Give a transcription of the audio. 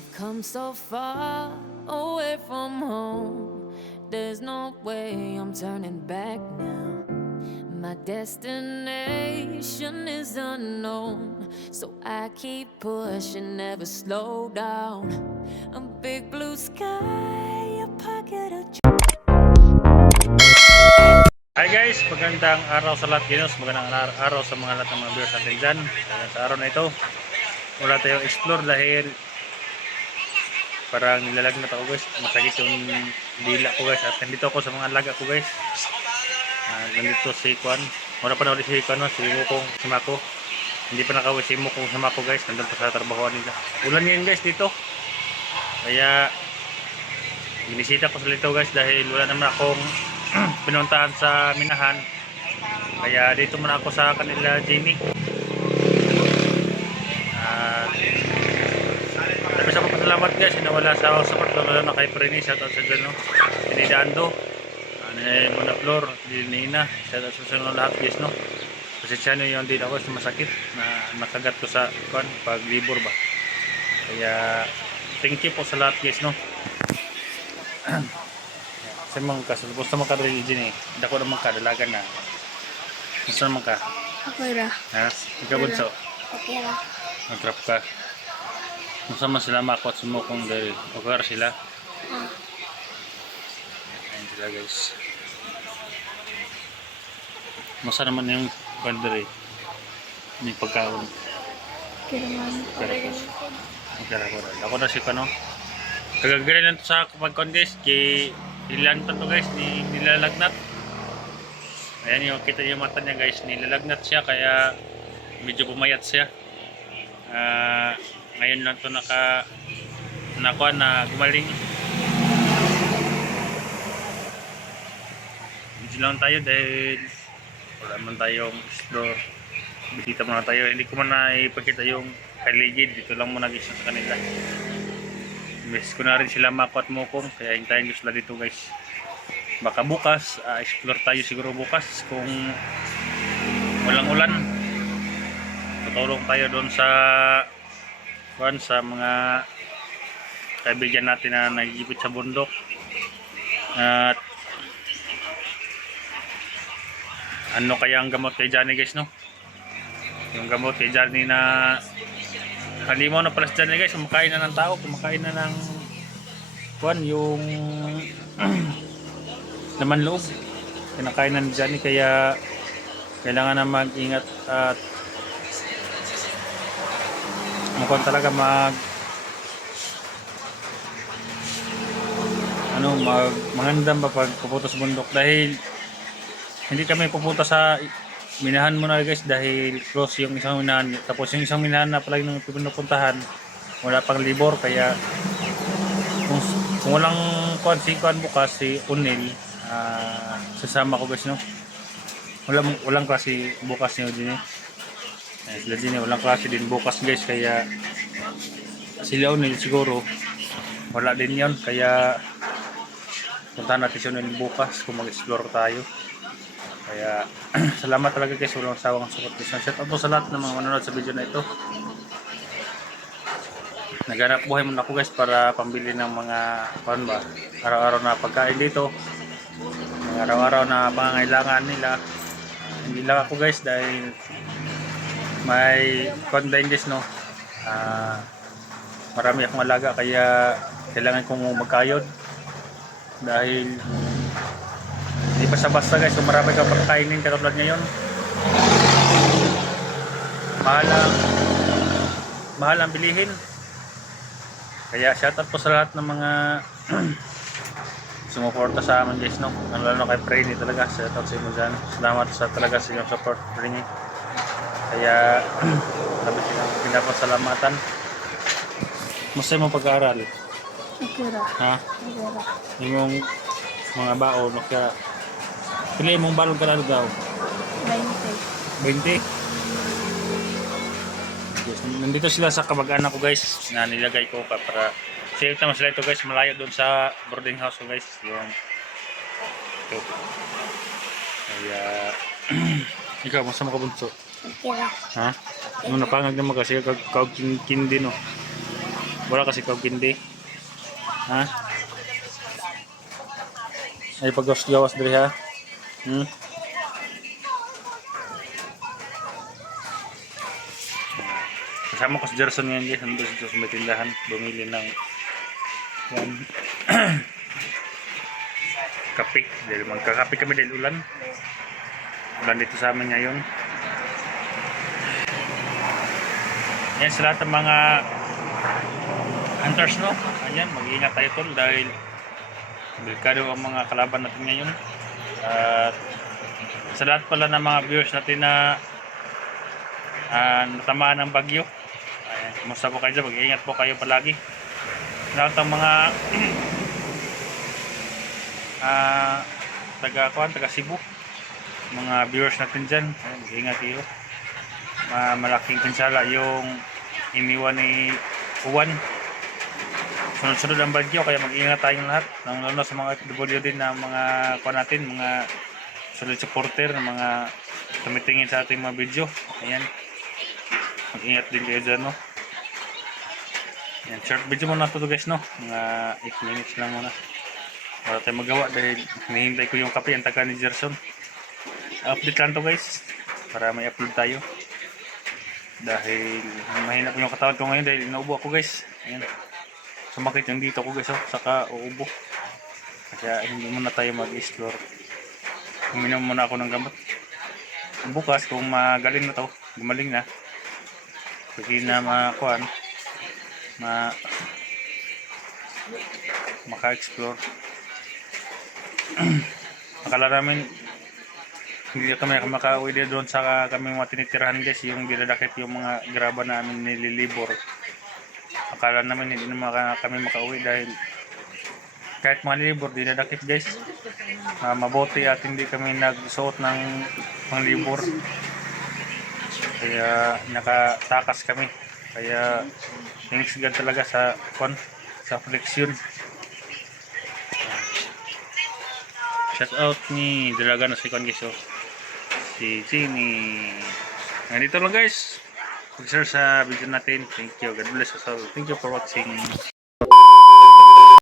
I've come so far away from home. There's no way I'm turning back now. My destination is unknown, so I keep pushing, never slow down. A big blue sky, a pocket of Hi guys, magandang araw sa lahat Ginos, magandang araw sa mga lahat ng mga viewers natin dyan. Sa araw na ito, wala tayong explore dahil parang nilalagnat ako guys, masakit yung dila ko guys, at nandito ako sa mga alaga ko guys. Nandito si Kwan, wala pa na ulit si Kwan, si Mukong Samako. Hindi pa nakawin si Mukong Samako guys, nandun pa sa trabahoan nila. Ulan ngayon guys dito, kaya binisita ko sa lito guys dahil wala naman akong pinuntahan sa minahan, kaya dito muna ako sa kanila Jamie. Tapos ako pasalamat guys, nawala sa support lalo na kay Preni, shout out sa dyan no, Pinidando, ni Mona Flor, Nina, shout out sa mga lahat guys no. Kasi siya yung din ako sa masakit na nakagat ko sa pag libur ba, kaya thank you po sa lahat guys no. Sa mga kaso, gusto mo ka rin din eh. Dako naman ka, dalagan na. Gusto naman ka? Okay ra. Ha? Ikaw bunso? Okay ra. Nag-trap ka? Gusto mo sila makot sa mukong dahil okay ra sila? Ayun sila guys. Masa naman yung bandari? Yung pagkaon. Kailangan Ako na si Kano. Kagagaling lang to sa pagkaon guys. Ilan to guys, nilalagnat. Ayan yung kita yung mata niya guys, nilalagnat siya kaya medyo pumayat siya. Ngayon lang to na gumaling. Medyo lang tayo dahil wala man tayong explore. Bisita muna tayo. Hindi ko man na ipakita yung paligid. Dito lang muna guys sa kanila. Miss ko na rin sila Mako at Mukong, kaya hintayin ko sila dito guys. Baka bukas, explore tayo siguro bukas kung walang ulan. Tutulong tayo doon sa mga kaibigan natin na nagigipit sa bundok. At ano kaya ang gamot kay Johnny guys no? Yung gamot kay Johnny na halimaw na pala si Johnny guys, kumakain na ng tao, kumakain na ng yung laman loob, kinakain na ni Johnny, kaya kailangan na mag-ingat at mukhang talaga magandang ba pag pupunta sa bundok dahil hindi kami pupunta sa minahan muna guys dahil close yung isang minahan, tapos yung isang minahan na palagi nang pinupuntahan wala pang libor, kaya kung walang konsikwan bukas si Unil, sasama ko guys no. Walang klase bukas niyo din eh. Sila din walang klase din bukas guys, kaya sila Unil siguro wala din yon, kaya puntahan natin si Unil bukas kung mag-explore tayo. Kaya salamat talaga guys, walang sawang support guys. Shout out po sa lahat ng mga manonood sa video na ito. Naghanap buhay muna ako guys para pambili ng mga araw-araw na pagkain dito, mga araw-araw na pangangailangan nila. Hindi lang ako guys dahil may din guys no. Marami akong alaga kaya kailangan kong magkayod dahil hindi basta-basta guys, kung marami kang pagkainin katulad ngayon, mahal ang bilihin. Kaya shoutout po sa lahat ng mga sumuporta sa amin guys no, lalo na kay Preni talaga, shoutout sa inyo dyan. Salamat sa talaga sa inyong support Preni, kaya sabi silang pinapasalamatan. Masaya mo pag-aaral? Okay ra. Ha? Okay ra. Yung mga baon, kaya pili mong balon ka na daw? 20. 20? Yes. Nandito sila sa kamag-anak ko guys, na nilagay ko para safe naman sila ito guys, malayo doon sa boarding house ko guys, yung ito. Kaya ikaw, masama ka bunso? Okay ra. Ha? Ano napangag naman kasi kagkindi no? Wala kasi kau kindi. Ha? Ay paggawas diri ha. Hmm. Kasama ko si Jerson ngayon guys, nandun sa may tindahan, bumili ng yan, kape. Dahil magkakape kami dahil ulan. Ulan dito sa amin ngayon. Yan sa lahat ng mga hunters, no? Ayan, mag-iingat tayo tol dahil delikado ang mga kalaban natin ngayon. At sa lahat pala ng mga viewers natin na natamaan ng bagyo, ayan, kumusta po kayo dyan? Mag-iingat po kayo palagi. Lahat ng mga taga Cebu, mga viewers natin dyan, ayan, mag-iingat kayo. Malaking pinsala yung iniwan ni Juan. Sunod-sunod ang bagyo, kaya mag-iingat tayong lahat, lalo sa mga FW din na mga natin, mga solid supporter, na mga tumitingin sa ating mga video. Ayan, mag-ingat din kayo dyan, no? Ayan, short video muna ito guys, no? Mga 8 minutes lang muna wala tayong magawa dahil hinihintay ko yung kape, ang taga ni Gerson. Update lang to guys para may upload tayo dahil mahina po yung katawan ko ngayon dahil inaubo ako guys. Ayan, sumakit yung dito ko guys, oh, saka uubo, kaya hindi muna tayo mag-explore. Uminom muna ako ng gamot. Bukas kung magaling na to, gumaling na, pwede na maka-explore. Akala namin hindi kami makauwi din doon sa kami mga tinitirahan guys, yung dinadakip yung mga graba namin nililibor. Akala namin hindi na kami makauwi dahil kahit mga libor dinadakip guys. Mabuti at hindi kami nagsuot ng mga libor, kaya nakatakas kami. Kaya thanks God talaga sa affliction. Shout out ni Dalaga na si guys, oh. Si Sini. Nandito lang guys. Pag-share sa video natin. Thank you. God bless us all. Thank you for watching.